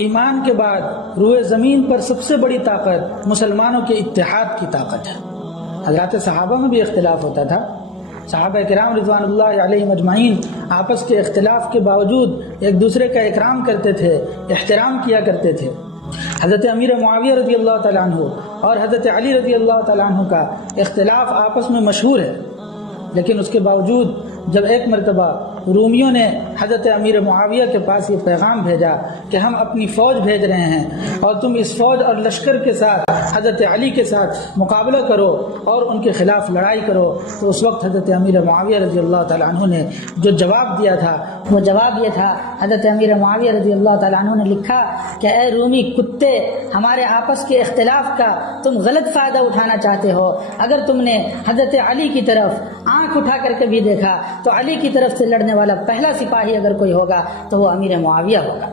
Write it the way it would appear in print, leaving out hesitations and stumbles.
ईमान के बाद रूए ज़मीन पर सबसे बड़ी ताकत मुसलमानों के इत्तेहाद की ताकत है। हज़रात सहाबा में भी इख्तिलाफ होता था। सहाबा किराम रिज़वानुल्लाहि अलैहिम अजमाइन आपस के इख्तिलाफ के बावजूद एक दूसरे का इकराम करते थे, एहतराम किया करते थे। हज़रत अमीर मुआविया रज़ी अल्लाह तआला अन्हु और हज़रत अली रज़ी अल्लाह तआला अन्हु का इख्तिलाफ आपस में मशहूर है, लेकिन उसके बावजूद जब एक मरतबा रूमियों ने हज़रत अमीर मुआविया के पास ये पैगाम भेजा कि हम अपनी फ़ौज भेज रहे हैं और तुम इस फ़ौज और लश्कर के साथ हज़रत अली के साथ मुकाबला करो और उनके ख़िलाफ़ लड़ाई करो, तो उस वक्त हज़रत अमीर मुआविया रज़ी अल्लाह तआला अन्हु ने जो जवाब दिया था वो जवाब ये था, हज़रत अमीर मुआविया रज़ी अल्लाह तआला अन्हु ने लिखा कि ए रूमी कुत्ते, हमारे आपस के इख्तिलाफ का तुम गलत फ़ायदा उठाना चाहते हो। अगर तुमने हज़रत अली की तरफ आँख उठा करके भी देखा तो अली की तरफ से लड़ने वाला पहला सिपाही अगर कोई होगा तो वो अमीर मुआविया होगा।